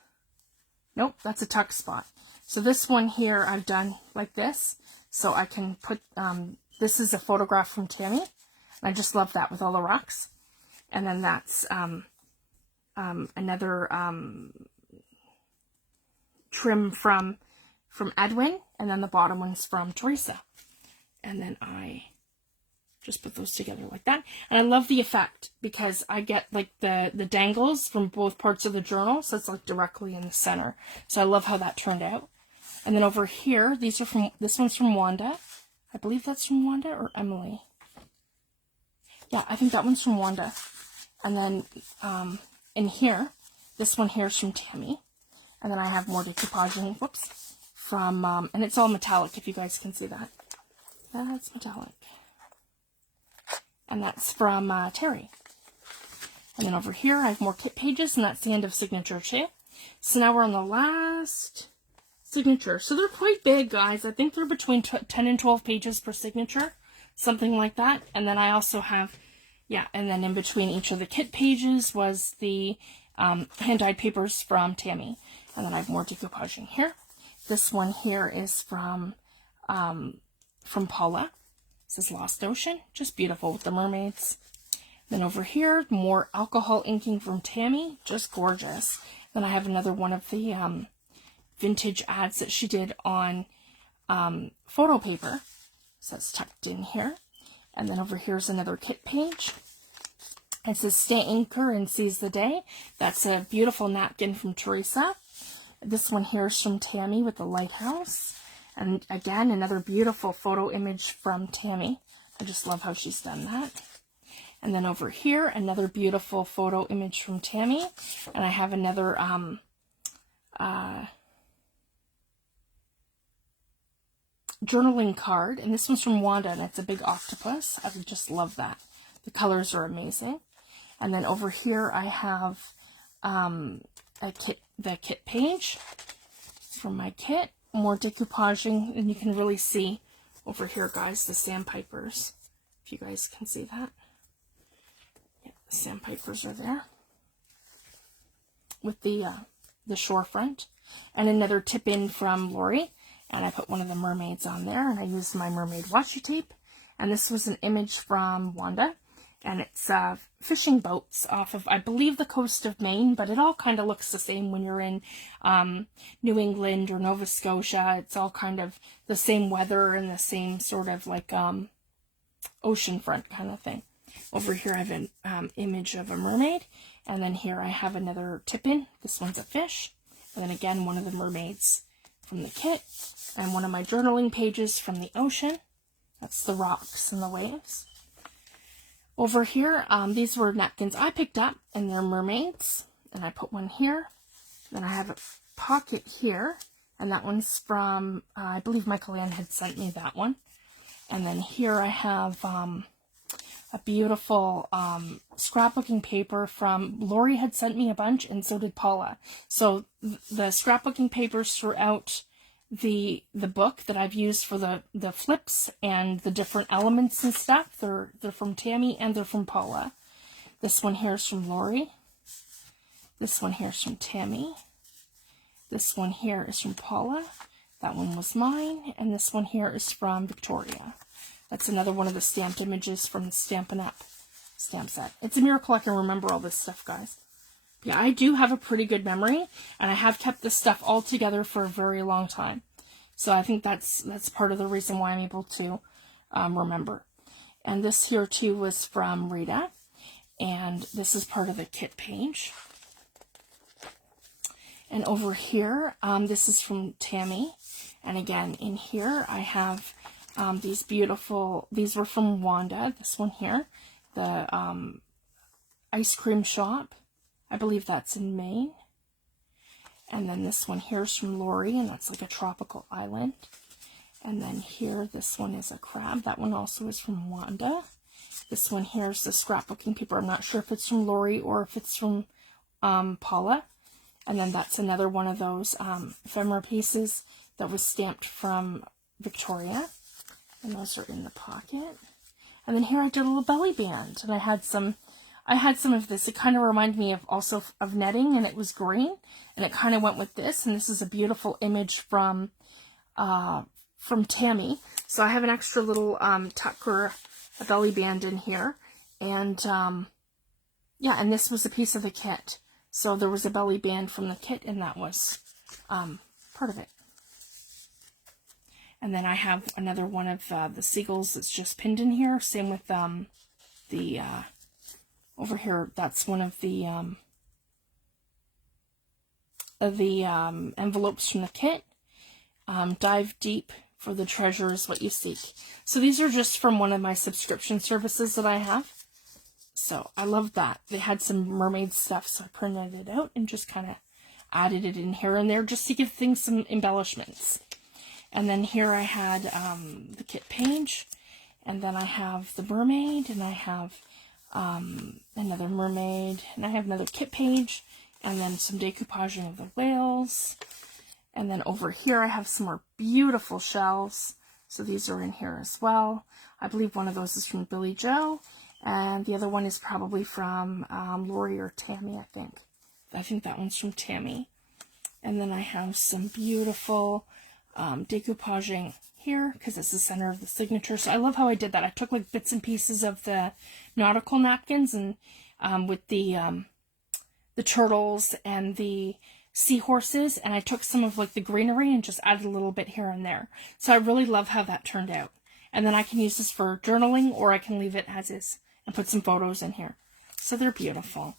nope, that's a tuck spot. So this one here I've done like this, so I can put, this is a photograph from Tammy, and I just love that with all the rocks. And then that's another trim from Edwin, and then the bottom one's from Teresa. And then I just put those together like that. And I love the effect because I get like the dangles from both parts of the journal, so it's like directly in the center. So I love how that turned out. And then over here, this one's from Wanda. I believe that's from Wanda or Emily. Yeah, I think that one's from Wanda. And then in here, this one here is from Tammy. And then I have more decoupaging, whoops, from, and it's all metallic if you guys can see that. That's metallic. And that's from Terry. And then over here, I have more kit pages, and that's the end of signature too. So now we're on the last signature. So they're quite big, guys. I think they're between 10 and 12 pages per signature, something like that. And then I also have, yeah, and then in between each of the kit pages was the hand-dyed papers from Tammy. And then I have more decoupaging here. This one here is from Paula. This is Lost Ocean. Just beautiful with the mermaids. Then over here, more alcohol inking from Tammy. Just gorgeous. Then I have another one of the vintage ads that she did on photo paper. So that's tucked in here. And then over here is another kit page. It says Stay Anchor and Seize the Day. That's a beautiful napkin from Teresa. This one here is from Tammy with the lighthouse. And again, another beautiful photo image from Tammy. I just love how she's done that. And then over here, another beautiful photo image from Tammy. And I have another journaling card. And this one's from Wanda, and it's a big octopus. I just love that. The colors are amazing. And then over here, I have the kit page from my kit. More decoupaging, and you can really see over here, guys, the sandpipers. If you guys can see that. Yeah, the sandpipers are there. With the shore front. And another tip-in from Lori. And I put one of the mermaids on there, and I used my mermaid washi tape. And this was an image from Wanda. And it's fishing boats off of, I believe, the coast of Maine, but it all kind of looks the same when you're in New England or Nova Scotia. It's all kind of the same weather and the same sort of like oceanfront kind of thing. Over here I have an image of a mermaid, and then here I have another tip-in. This one's a fish, and then again one of the mermaids from the kit, and one of my journaling pages from the ocean. That's the rocks and the waves. Over here, these were napkins I picked up, and they're mermaids, and I put one here. Then I have a pocket here, and that one's from, I believe Michael Ann had sent me that one. And then here I have a beautiful scrapbooking paper from, Lori had sent me a bunch, and so did Paula. So the scrapbooking papers throughout the book that I've used for the flips and the different elements and stuff, they're from Tammy and they're from Paula. This one here is from Lori. This one here is from Tammy. This one here is from Paula. That one was mine. And this one here is from Victoria. That's another one of the stamped images from the Stampin' Up! Stamp set. It's a miracle I can remember all this stuff, guys. Yeah, I do have a pretty good memory, and I have kept this stuff all together for a very long time. So I think that's part of the reason why I'm able to remember. And this here too was from Rita, and this is part of the kit page. And over here, this is from Tammy, and again in here I have these beautiful. These were from Wanda. This one here, the ice cream shop. I believe that's in Maine. And then this one here is from Lori, and that's like a tropical island. And then here, this one is a crab. That one also is from Wanda. This one here is the scrapbooking paper. I'm not sure if it's from Lori or if it's from Paula. And then that's another one of those ephemera pieces that was stamped from Victoria. And those are in the pocket. And then here I did a little belly band, and I had some of this. It kind of reminded me of netting, and it was green, and it kind of went with this. And this is a beautiful image from Tammy. So I have an extra little tucker, a belly band in here, and yeah, and this was a piece of the kit. So there was a belly band from the kit, and that was part of it. And then I have another one of the seagulls that's just pinned in here. Same with the over here, that's one of the envelopes from the kit. Dive deep, for the treasure is what you seek. So these are just from one of my subscription services that I have. So I love that. They had some mermaid stuff, so I printed it out and just kind of added it in here and there just to give things some embellishments. And then here I had the kit page, and then I have the mermaid, and I have another mermaid, and I have another kit page, and then some decoupaging of the whales. And then over here I have some more beautiful shells. So these are in here as well. I believe one of those is from Billy Joe, and the other one is probably from Lori or Tammy, I think. I think that one's from Tammy. And then I have some beautiful decoupaging here, because it's the center of the signature. So I love how I did that. I took like bits and pieces of the nautical napkins, and with the turtles and the seahorses, and I took some of like the greenery and just added a little bit here and there. So I really love how that turned out. And then I can use this for journaling, or I can leave it as is and put some photos in here. So they're beautiful.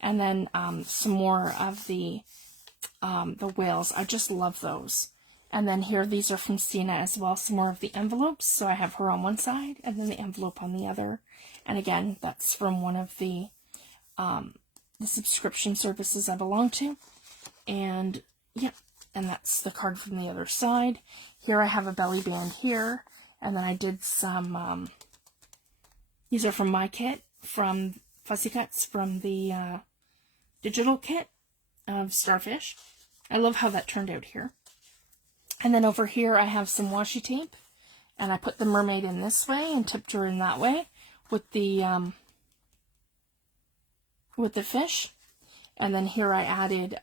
And then some more of the whales. I just love those. And then here, these are from Stina as well, some more of the envelopes. So I have her on one side and then the envelope on the other. And again, that's from one of the subscription services I belong to. And yeah, and that's the card from the other side. Here I have a belly band here. And then I did some, these are from my kit, from Fussy Cuts, from the digital kit of Starfish. I love how that turned out here. And then over here I have some washi tape, and I put the mermaid in this way and tipped her in that way with the fish. And then here I added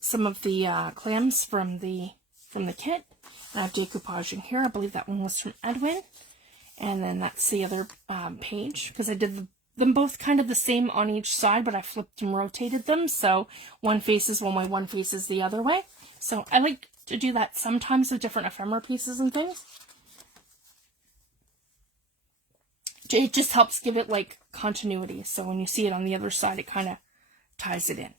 some of the clams from the kit. And I have decoupaging here. I believe that one was from Edwin. And then that's the other page, because I did them both kind of the same on each side, but I flipped and rotated them. So one faces one way, one faces the other way. So I like to do that sometimes with different ephemera pieces and things. It just helps give it like continuity. So when you see it on the other side, it kind of ties it in.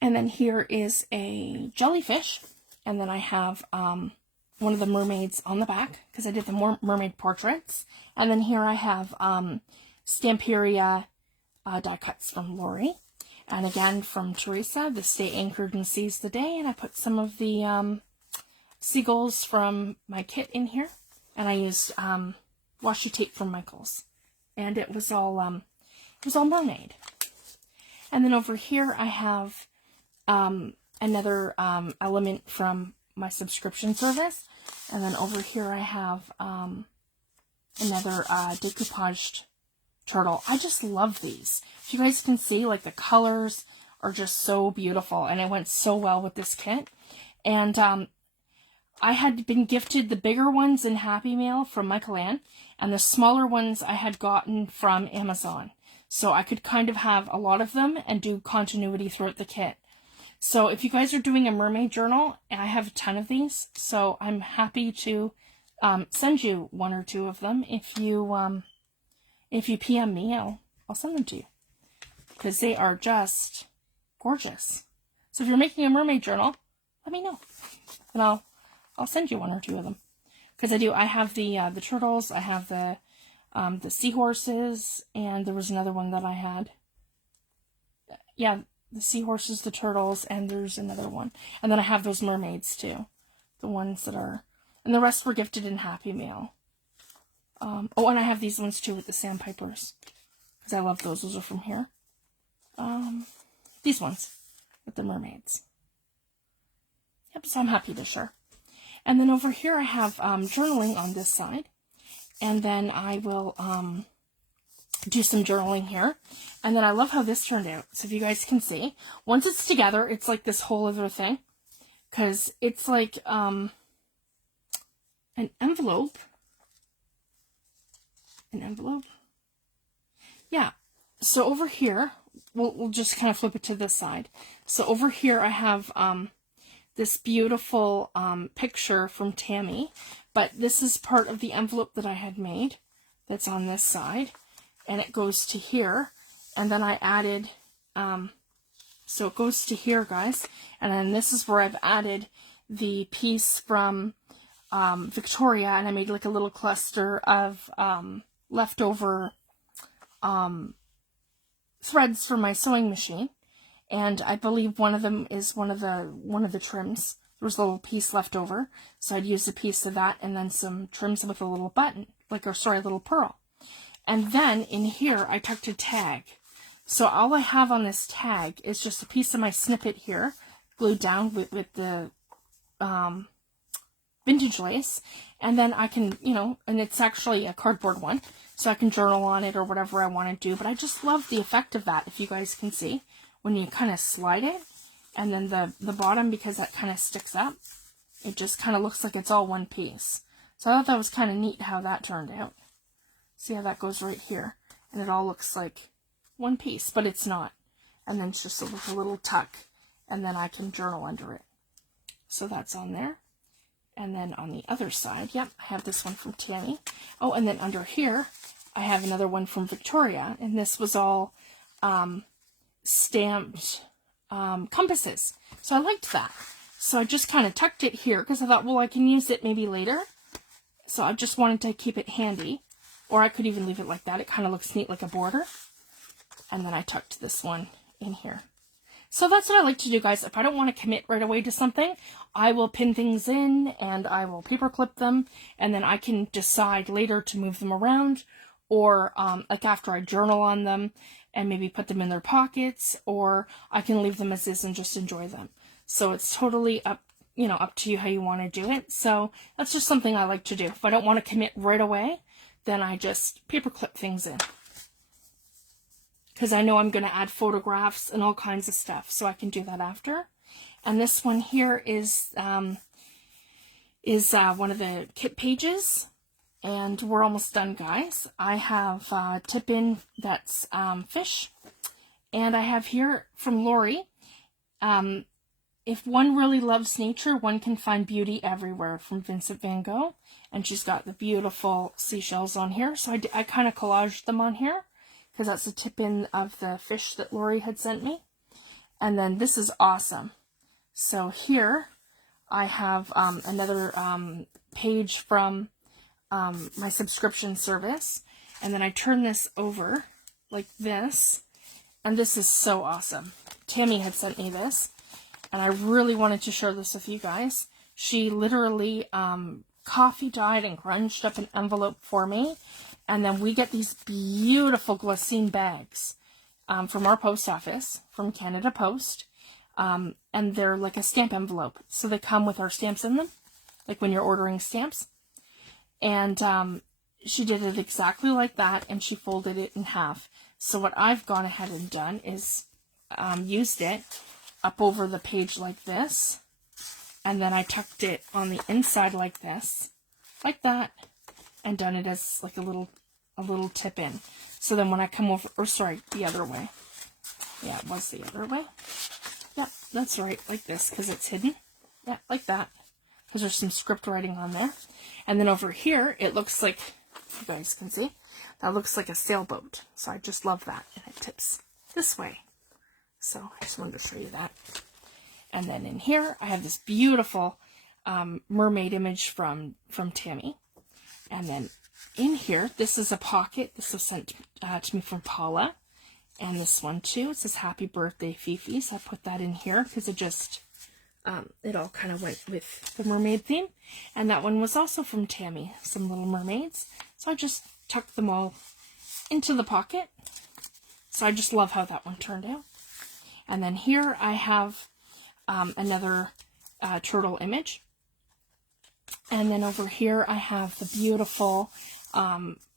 And then here is a jellyfish. And then I have one of the mermaids on the back, because I did the mermaid portraits. And then here I have Stamperia die cuts from Lori. And again from Teresa, the Stay Anchored and Seize the Day. And I put some of the seagulls from my kit in here. And I used washi tape from Michael's. And it was all mermaid. And then over here I have another element from my subscription service. And then over here I have another decoupaged turtle. I just love these. If you guys can see, like, the colors are just so beautiful, and it went so well with this kit. And I had been gifted the bigger ones in Happy Mail from Michael Ann, and the smaller ones I had gotten from Amazon. So I could kind of have a lot of them and do continuity throughout the kit. So if you guys are doing a mermaid journal, I have a ton of these, so I'm happy to send you one or two of them. If you PM me, I'll send them to you, because they are just gorgeous. So if you're making a mermaid journal, let me know, and I'll send you one or two of them, because I have the turtles, I have the seahorses, and there was another one that I had. Yeah, the seahorses, the turtles, and there's another one. And then I have those mermaids too. The ones that are... And the rest were gifted in Happy Mail. Oh, and I have these ones too with the sandpipers, because I love those. Those are from here. These ones with the mermaids. Yep, so I'm happy to share. And then over here I have journaling on this side. And then I will do some journaling here. And then I love how this turned out. So if you guys can see, once it's together, it's like this whole other thing, because it's like an envelope. Yeah. So over here, we'll just kind of flip it to this side. So over here I have this beautiful picture from Tammy, but this is part of the envelope that I had made that's on this side, and it goes to here. And then I added some So it goes to here, guys. And then this is where I've added the piece from Victoria, and I made like a little cluster of leftover threads from my sewing machine. And I believe one of them is one of the trims. There was a little piece left over, so I'd use a piece of that and then some trims with a little button, a little pearl. And then in here, I tucked a tag. So all I have on this tag is just a piece of my snippet here, glued down with the vintage lace. And then I can, and it's actually a cardboard one, so I can journal on it or whatever I want to do. But I just love the effect of that, if you guys can see, when you kind of slide it. And then the bottom, because that kind of sticks up, it just kind of looks like it's all one piece. So I thought that was kind of neat how that turned out. See how that goes right here? And it all looks like one piece, but it's not. And then it's just a little tuck, and then I can journal under it. So that's on there. And then on the other side, yep, I have this one from Tammy. Oh, and then under here, I have another one from Victoria, and this was all stamped compasses. So I liked that. So I just kind of tucked it here because I thought, well, I can use it maybe later. So I just wanted to keep it handy, or I could even leave it like that. It kind of looks neat like a border. And then I tucked this one in here. So that's what I like to do, guys. If I don't want to commit right away to something, I will pin things in and I will paper clip them, and then I can decide later to move them around, or like after I journal on them and maybe put them in their pockets, or I can leave them as is and just enjoy them. So it's totally up to you how you want to do it. So that's just something I like to do. If I don't want to commit right away, then I just paper clip things in, because I know I'm going to add photographs and all kinds of stuff, so I can do that after. And this one here is one of the kit pages, and we're almost done, guys. I have tip in that's fish, and I have here from Lori, if one really loves nature, one can find beauty everywhere, from Vincent van Gogh. And she's got the beautiful seashells on here, so I kind of collaged them on here, because that's a tip in of the fish that Lori had sent me. And then this is awesome. So here I have another page from my subscription service, and then I turn this over like this, and this is so awesome. Tammy had sent me this, and I really wanted to share this with you guys. She literally coffee dyed and grunged up an envelope for me. And then we get these beautiful glassine bags from our post office, from Canada Post. And they're like a stamp envelope. So they come with our stamps in them, like when you're ordering stamps. And she did it exactly like that, and she folded it in half. So what I've gone ahead and done is used it up over the page like this. And then I tucked it on the inside like this, like that. And done it as like a little tip in. So then when I come over, or sorry, the other way. Yeah, it was the other way. Yeah, that's right, like this, because it's hidden. Yeah, like that, because there's some script writing on there. And then over here, it looks like, you guys can see, that looks like a sailboat. So I just love that, and it tips this way. So I just wanted to show you that. And then in here, I have this beautiful mermaid image from Tammy. And then in here, this is a pocket. This was sent to me from Paula. And this one too. It says Happy Birthday, Fifi. So I put that in here because it just, it all kind of went with the mermaid theme. And that one was also from Tammy, some little mermaids. So I just tucked them all into the pocket. So I just love how that one turned out. And then here I have another turtle image. And then over here, I have the beautiful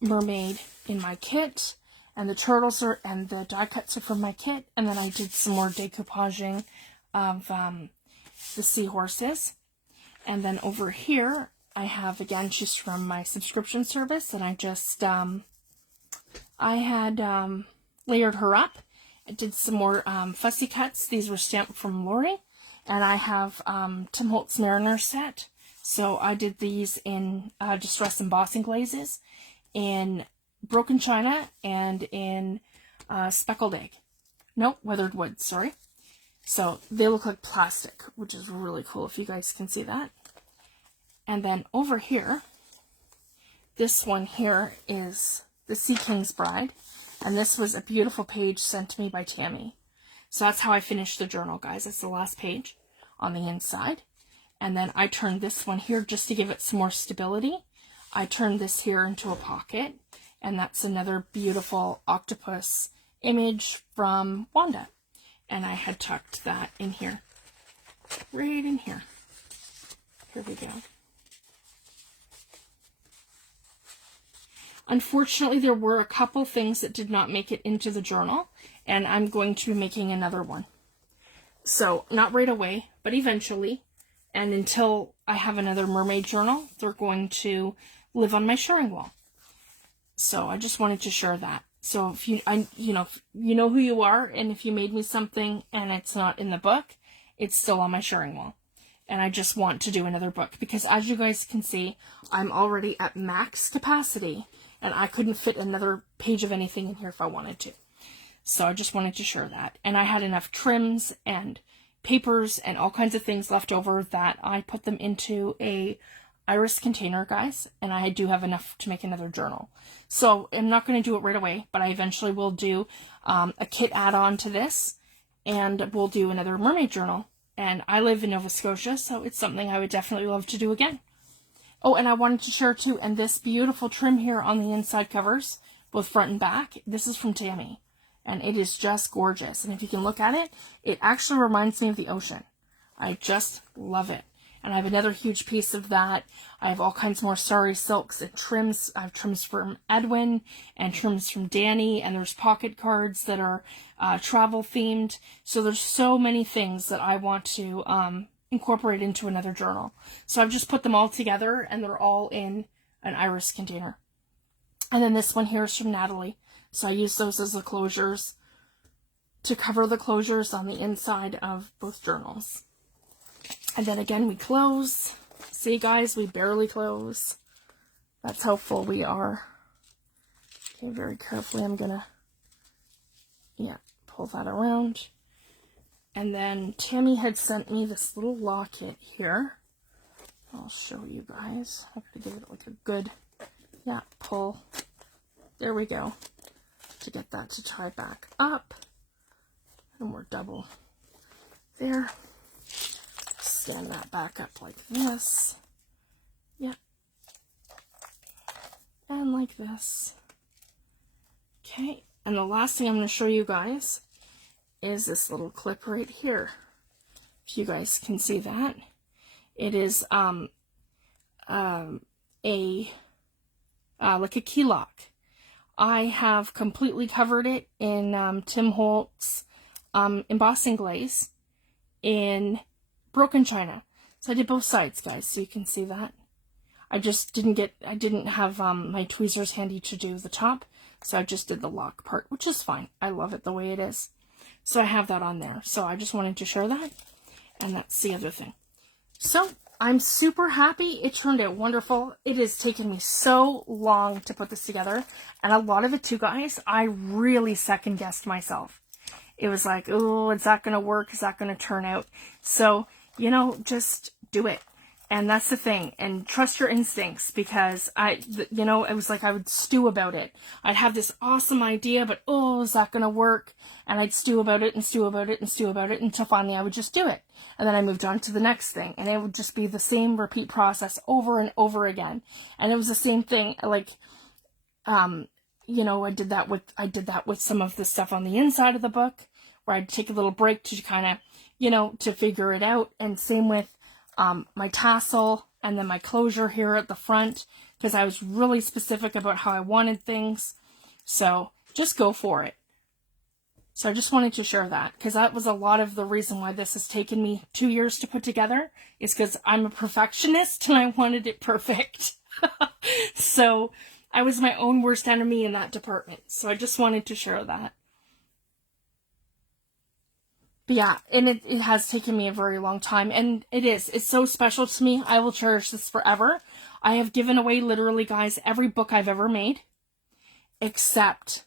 mermaid in my kit, and the turtles and the die cuts are from my kit. And then I did some more decoupaging of the seahorses. And then over here, I have, again, she's from my subscription service, and I just, I had layered her up. I did some more fussy cuts. These were stamped from Lori. And I have Tim Holtz Mariner set. So I did these in distress embossing glazes, in broken china, and in speckled egg. Nope, weathered wood, sorry. So they look like plastic, which is really cool if you guys can see that. And then over here, this one here is the Sea King's Bride. And this was a beautiful page sent to me by Tammy. So that's how I finished the journal, guys. That's the last page on the inside. And then I turned this one here just to give it some more stability. I turned this here into a pocket. And that's another beautiful octopus image from Wanda. And I had tucked that in here. Right in here. Here we go. Unfortunately, there were a couple things that did not make it into the journal, and I'm going to be making another one. So, not right away, but eventually, and until I have another mermaid journal, they're going to live on my sharing wall. So, I just wanted to share that. So, if you know who you are, and if you made me something and it's not in the book, it's still on my sharing wall. And I just want to do another book, because as you guys can see, I'm already at max capacity. And I couldn't fit another page of anything in here if I wanted to. So I just wanted to share that. And I had enough trims and papers and all kinds of things left over that I put them into a iris container, guys. And I do have enough to make another journal. So I'm not going to do it right away, but I eventually will do a kit add-on to this. And we'll do another mermaid journal. And I live in Nova Scotia, so it's something I would definitely love to do again. Oh, and I wanted to share too, and this beautiful trim here on the inside covers, both front and back, this is from Tammy. And it is just gorgeous. And if you can look at it, it actually reminds me of the ocean. I just love it. And I have another huge piece of that. I have all kinds more starry silks and trims. I have trims from Edwin and trims from Danny. And there's pocket cards that are travel themed. So there's so many things that I want to incorporate into another journal. So I've just put them all together, and they're all in an iris container. And then this one here is from Natalie. So I use those as the closures to cover the closures on the inside of both journals. And then again, we close. See, guys, we barely close. That's how full we are. Okay, very carefully, I'm gonna, pull that around. And then Tammy had sent me this little locket here. I'll show you guys. I gotta give it like a good, pull. There we go. To get that to tie back up. And we're double there. Stand that back up like this. And like this. Okay. And the last thing I'm going to show you guys is this little clip right here. If you guys can see that. It is like a key lock. I have completely covered it in Tim Holtz embossing glaze in broken china. So I did both sides, guys, so you can see that. I didn't have my tweezers handy to do the top, so I just did the lock part, which is fine. I love it the way it is. So I have that on there. So I just wanted to share that, and that's the other thing. So I'm super happy. It turned out wonderful. It has taken me so long to put this together, and a lot of it too, guys, I really second-guessed myself. It was like, oh, is that going to work? Is that going to turn out? So, just do it. And that's the thing. And trust your instincts, because it was like I would stew about it. I'd have this awesome idea, but oh, is that going to work? And I'd stew about it and stew about it and stew about it until finally I would just do it. And then I moved on to the next thing. And it would just be the same repeat process over and over again. And it was the same thing. Like, I did that with some of the stuff on the inside of the book, where I'd take a little break to kind of, to figure it out. And same with my tassel and then my closure here at the front, because I was really specific about how I wanted things. So just go for it. So I just wanted to share that, because that was a lot of the reason why this has taken me 2 years to put together, is because I'm a perfectionist and I wanted it perfect. So I was my own worst enemy in that department. So I just wanted to share that. But yeah, and it has taken me a very long time, and it's so special to me. I will cherish this forever. I have given away, literally, guys, every book I've ever made, except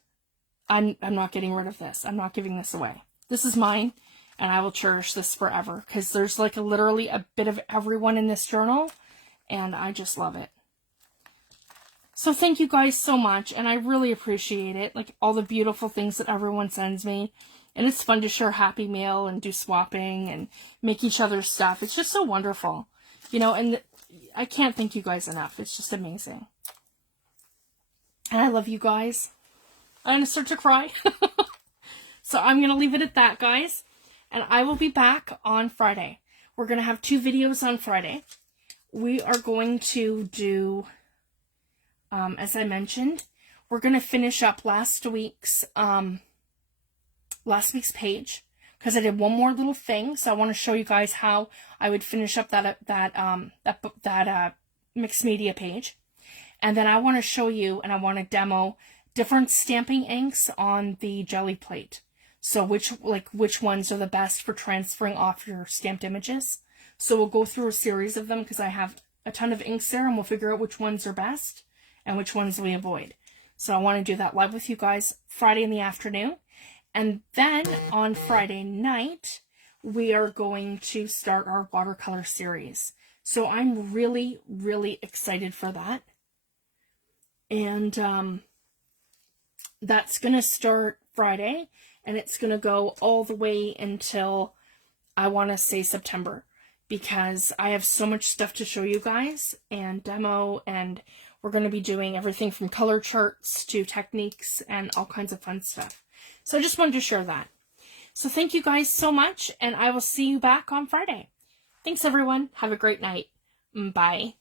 I'm not getting rid of this. I'm not giving this away. This is mine. and I will cherish this forever because there's like literally a bit of everyone in this journal, and I just love it. So thank you guys so much, and I really appreciate it, like all the beautiful things that everyone sends me. And it's fun to share Happy Mail and do swapping and make each other's stuff. It's just so wonderful, you know, and I can't thank you guys enough. It's just amazing. And I love you guys. I'm going to start to cry. So I'm going to leave it at that, guys. And I will be back on Friday. We're going to have 2 videos on Friday. We are going to do, as I mentioned, we're going to finish up last week's page, because I did one more little thing. So I want to show you guys how I would finish up that mixed media page. And then I want to show you, and I want to demo different stamping inks on the jelly plate. So which ones are the best for transferring off your stamped images. So we'll go through a series of them because I have a ton of inks there, and we'll figure out which ones are best and which ones we avoid. So I want to do that live with you guys Friday in the afternoon. And then on Friday night, we are going to start our watercolor series. So I'm really, really excited for that. And that's going to start Friday, and it's going to go all the way until, I want to say, September, because I have so much stuff to show you guys and demo, and we're going to be doing everything from color charts to techniques and all kinds of fun stuff. So I just wanted to share that. So thank you guys so much, and I will see you back on Friday. Thanks, everyone. Have a great night. Bye.